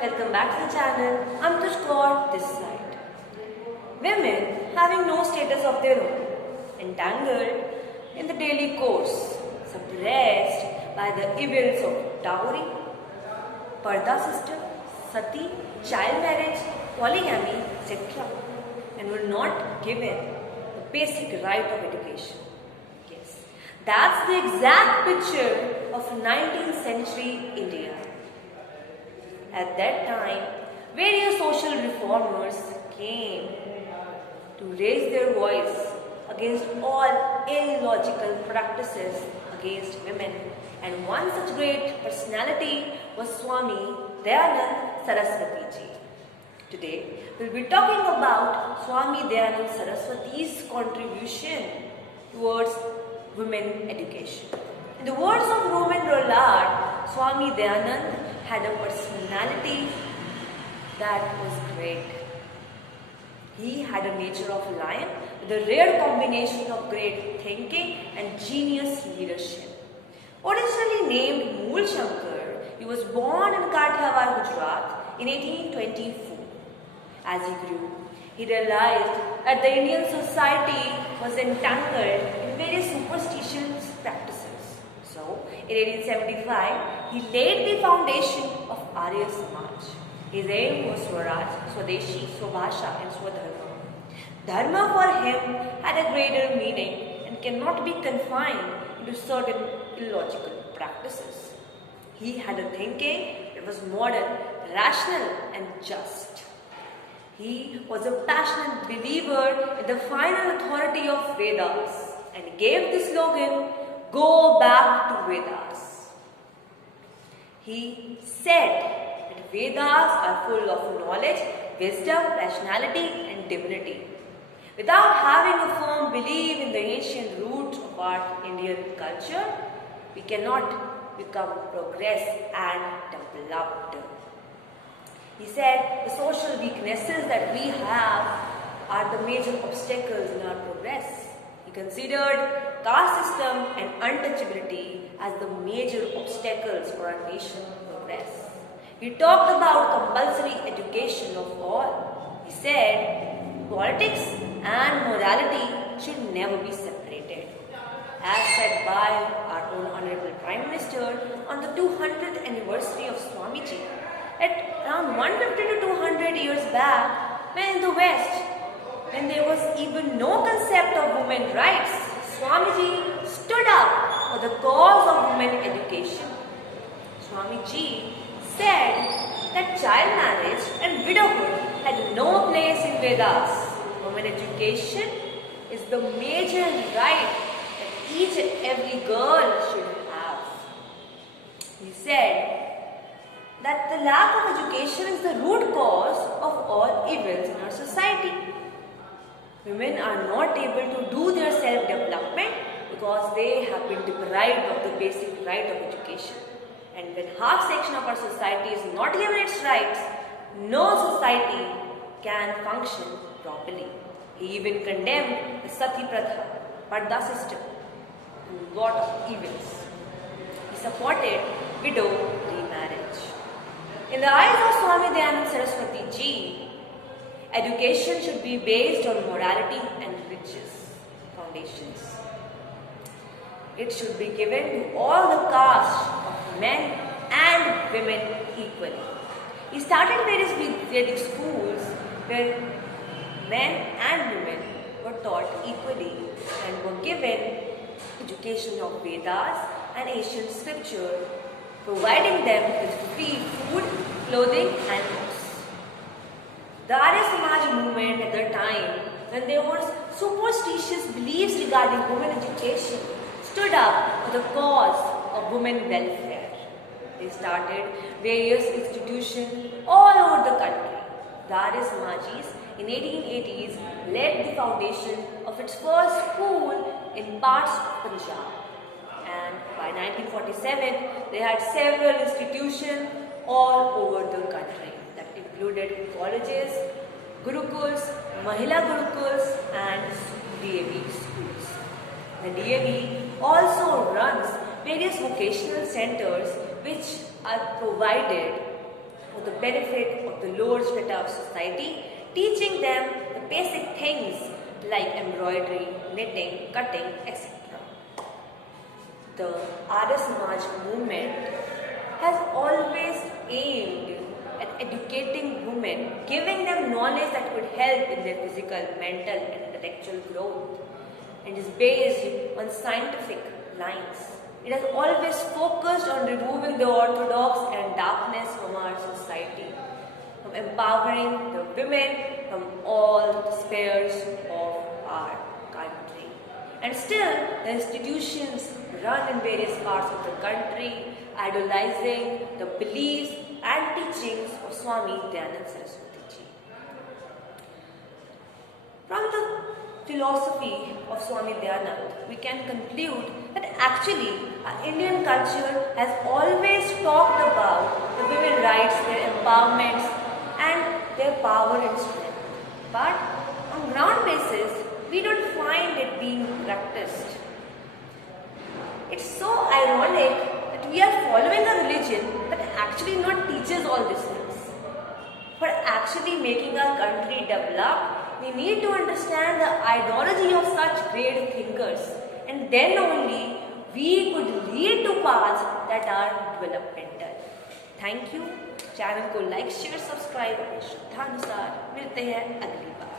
welcome back to the channel. Amitoj Kaur this side. Women having no status of their own, entangled in the daily course, suppressed by the evils of dowry, parda system, sati, child marriage, polygamy, etc. and were not given the basic right of education. Yes, that's the exact picture of 19th century India. At that time, various social reformers came to raise their voice against all illogical practices against women, and one such great personality was Swami Dayanand Saraswati ji. Today, we'll be talking about Swami Dayanand Saraswati's contribution towards women education. In the words of Roman Rollard, Swami Dayanand had a personality that was great. He had a nature of a lion with a rare combination of great thinking and genius leadership. Originally named Mool Shankar, he was born in Kathiawar, Gujarat in 1824. As he grew, he realized that the Indian society was entangled in various superstitious practices. So, in 1875, he laid the foundation of Arya Samaj. His aim was Swaraj, Swadeshi, Swabhasha and Swadharma. Dharma for him had a greater meaning and cannot be confined into certain illogical practices. He had a thinking that was modern, rational and just. He was a passionate believer in the final authority of Vedas and gave the slogan, "Go back to Vedas." He said that Vedas are full of knowledge, wisdom, rationality and divinity. Without having a firm belief in the ancient roots of our Indian culture, we cannot become progress and developed. He said the social weaknesses that we have are the major obstacles in our progress. He considered caste system and untouchability as the major obstacles for our nation's progress. He talked about compulsory education of all. He said politics and morality should never be separated. As said by our own Honorable Prime Minister on the 200th anniversary of Swamiji, at around 150 to 200 years back, when in the West, when there was even no concept of women's rights, Swamiji stood up for the cause of women education. Swamiji said that child marriage and widowhood had no place in Vedas. Women education is the major right that each and every girl should have. He said that the lack of education is the root cause of all evils in our society. Women are not able to do their self-development because they have been deprived of the basic right of education. And when half section of our society is not given its rights, no society can function properly. He even condemned the sati pratha, parda system, and lot of evils. He supported widow remarriage. In the eyes of Swami Dayanand Saraswati ji, education should be based on morality and religious foundations. It should be given to all the castes of men and women equally. He started various Vedic schools where men and women were taught equally and were given education of Vedas and ancient scripture, providing them with free food, clothing and books. The Arya Samaj movement at the time, when there were superstitious beliefs regarding women education, stood up for the cause of women welfare. They started various institutions all over the country. The Arya Samajis in 1880s led the foundation of its first school in parts of Punjab. And by 1947, they had several institutions all over the country that included colleges, gurukuls, mahila gurukuls and DAV schools. The DAV also runs various vocational centers which are provided for the benefit of the lower strata of society, teaching them the basic things like embroidery, knitting, cutting, etc. The Arya Samaj movement has always aimed at educating women, giving them knowledge that could help in their physical, mental and intellectual growth, and is based on scientific lines. It has always focused on removing the orthodox and darkness from our society, from empowering the women from all spheres of our country. And still, the institutions run in various parts of the country, idolizing the beliefs and teachings of Swami Dayanand Saraswati ji. From the philosophy of Swami Dayanand, we can conclude that actually our Indian culture has always talked about the women's rights, their empowerments and their power and strength. But on ground basis, we don't find it being practiced. It's so ironic that we are following a religion that actually not teaches all these things. For actually making our country develop, we need to understand the ideology of such great thinkers, and then only we could lead to paths that are developmental. Thank you. Channel को like share subscribe अपने श्रद्धानुसार। मिलते हैं अगली बार।